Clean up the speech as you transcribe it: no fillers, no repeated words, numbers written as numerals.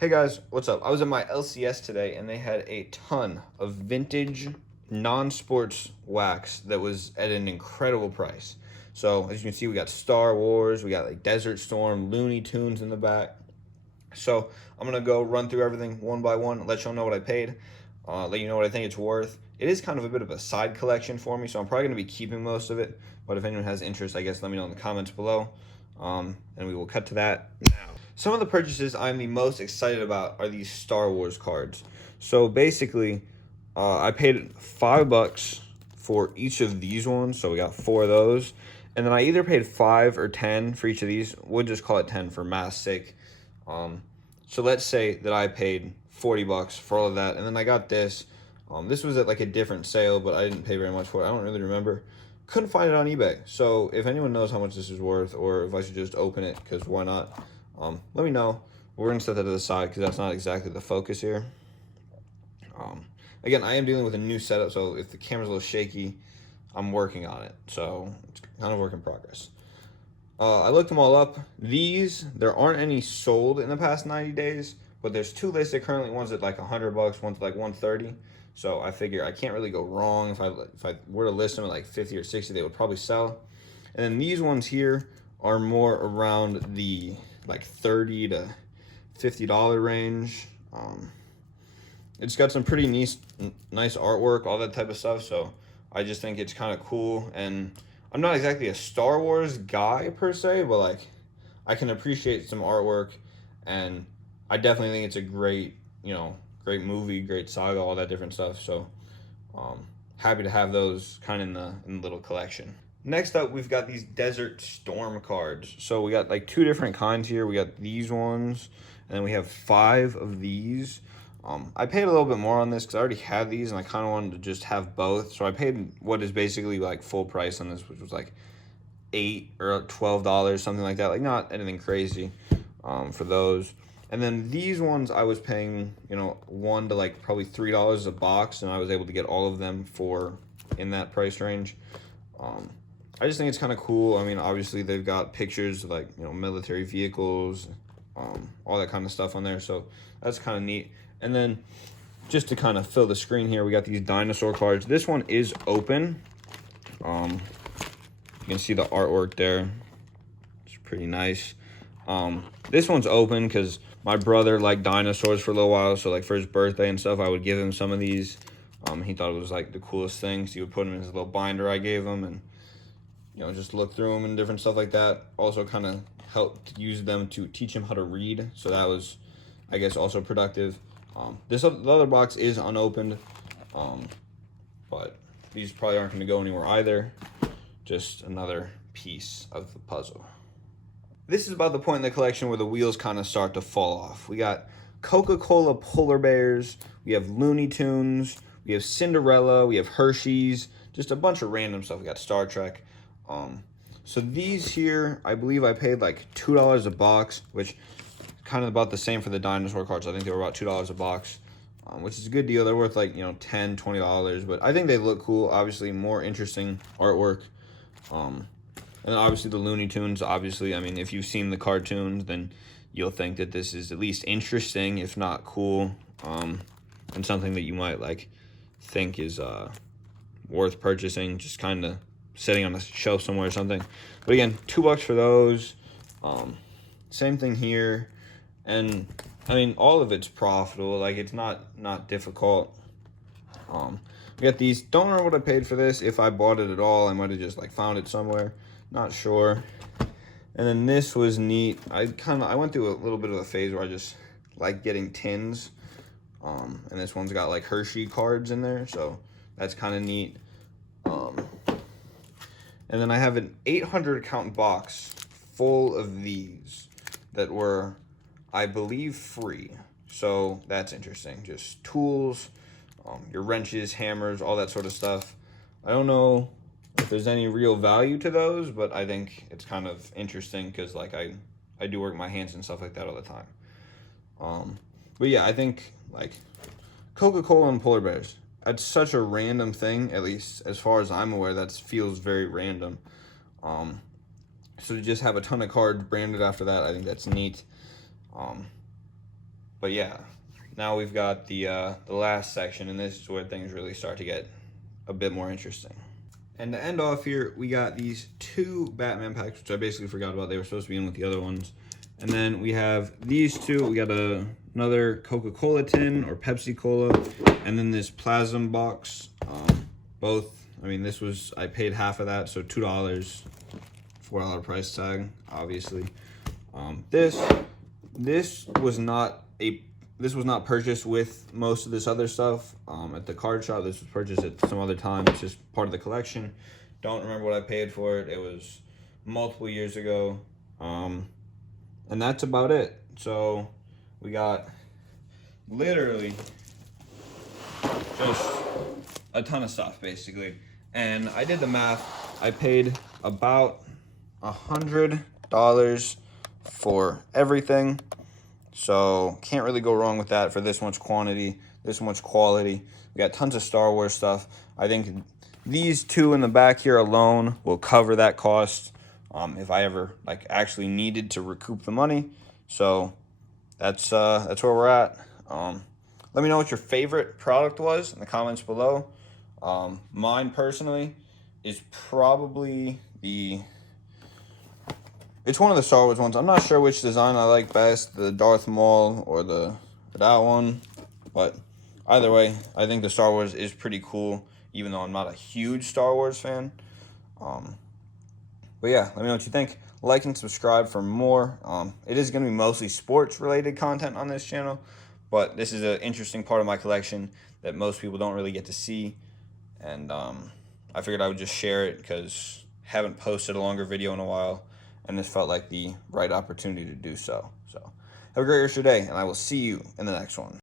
Hey guys, what's up? I was at my LCS today and they had a ton of vintage non-sports wax that was at an incredible price. So as you can see, we got Star Wars, we got like Desert Storm, Looney Tunes in the back. So I'm gonna go run through everything one by one, let y'all know what I paid, let you know what I think it's worth. It is kind of a bit of a side collection for me, so I'm probably gonna be keeping most of it. But if anyone has interest, I guess let me know in the comments below, and we will cut to that now. Some of the purchases I'm the most excited about are these Star Wars cards. So basically, I paid $5 for each of these ones, so we got four of those. And then I either paid 5 or 10 for each of these. We'll just call it 10 for math's sake. So let's say that I paid $40 for all of that, and then I got this. This was at like a different sale, but I didn't pay very much for it. I don't really remember. Couldn't find it on eBay. So if anyone knows how much this is worth, or if I should just open it, because why not? Let me know. We're gonna set that to the side because that's not exactly the focus here. Again, I am dealing with a new setup, so if the camera's a little shaky, I'm working on it. So it's kind of work in progress. I looked them all up. There aren't any sold in the past 90 days, but there's two listed currently. One's at like $100, one's like 130. So I figure I can't really go wrong. If I were to list them at like 50 or 60, they would probably sell. And then these ones here are more around the like $30 to $50 range. It's got some pretty nice artwork, all that type of stuff. So I just think it's kind of cool. And I'm not exactly a Star Wars guy per se, but like I can appreciate some artwork, and I definitely think it's a great, great movie, great saga, all that different stuff. So happy to have those kind of in the little collection. Next up, we've got these Desert Storm cards. So we got like two different kinds here. We got these ones, and then we have 5 of these. I paid a little bit more on this because I already had these, and I kind of wanted to just have both. So I paid what is basically like full price on this, which was like $8 or $12, something like that. Like not anything crazy for those. And then these ones I was paying, $1 to like probably $3 a box, and I was able to get all of them for in that price range. I just think it's kind of cool. I mean, obviously they've got pictures of like, military vehicles, all that kind of stuff on there. So that's kind of neat. And then just to kind of fill the screen here, we got these dinosaur cards. This one is open. You can see the artwork there. It's pretty nice. This one's open because my brother liked dinosaurs for a little while. So like for his birthday and stuff, I would give him some of these. He thought it was like the coolest thing. So he would put them in his little binder I gave him, and just look through them and different stuff like that. Also kind of helped use them to teach him how to read. So that was, I guess, also productive. The other box is unopened, but these probably aren't going to go anywhere either. Just another piece of the puzzle. This is about the point in the collection where the wheels kind of start to fall off. We got Coca-Cola polar bears, we have Looney Tunes, we have Cinderella, we have Hershey's, just a bunch of random stuff. We got Star Trek. So these here, I believe I paid like $2 a box, which kind of about the same for the dinosaur cards. I think they were about $2 a box, which is a good deal. They're worth like, $10, $20, but I think they look cool. Obviously more interesting artwork. And obviously the Looney Tunes, obviously, I mean, if you've seen the cartoons, then you'll think that this is at least interesting, if not cool, and something that you might like think is worth purchasing, just kind of sitting on a shelf somewhere or something. But again, $2 for those. Same thing here. And I mean, all of it's profitable. Like it's not difficult. We got these. Don't remember what I paid for this. If I bought it at all, I might have just like found it somewhere. Not sure. And then this was neat. I went through a little bit of a phase where I just like getting tins. And this one's got like Hershey cards in there, so that's kind of neat. And then I have an 800 count box full of these that were, I believe, free. So that's interesting. Just tools, your wrenches, hammers, all that sort of stuff. I don't know if there's any real value to those, but I think it's kind of interesting because like I do work my hands and stuff like that all the time. But yeah, I think like Coca-Cola and polar bears, that's such a random thing, at least as far as I'm aware. That feels very random. So to just have a ton of cards branded after that, I think that's neat. But yeah, now we've got the last section, and this is where things really start to get a bit more interesting. And to end off here, we got these 2 Batman packs, which I basically forgot about. They were supposed to be in with the other ones. And then we have these 2. We got another Coca-Cola tin or Pepsi Cola, and then this Plasm box. Both, I mean, this was, I paid half of that, so $2, $4 price tag, obviously. This was not purchased with most of this other stuff at the card shop. This was purchased at some other time. It's just part of the collection. Don't remember what I paid for it. It was multiple years ago. And that's about it. So we got literally just a ton of stuff, basically. And I did the math. I paid about $100 for everything. So can't really go wrong with that for this much quantity, this much quality. We got tons of Star Wars stuff. I think these 2 in the back here alone will cover that cost if I ever like actually needed to recoup the money. So that's where we're at. Let me know what your favorite product was in the comments below. Mine personally is probably it's one of the Star Wars ones. I'm not sure which design I like best, the Darth Maul or that one. But either way, I think the Star Wars is pretty cool, even though I'm not a huge Star Wars fan. But yeah, let me know what you think. Like and subscribe for more. It is going to be mostly sports-related content on this channel, but this is an interesting part of my collection that most people don't really get to see. And I figured I would just share it because I haven't posted a longer video in a while, and this felt like the right opportunity to do so. So have a great rest of your day, and I will see you in the next one.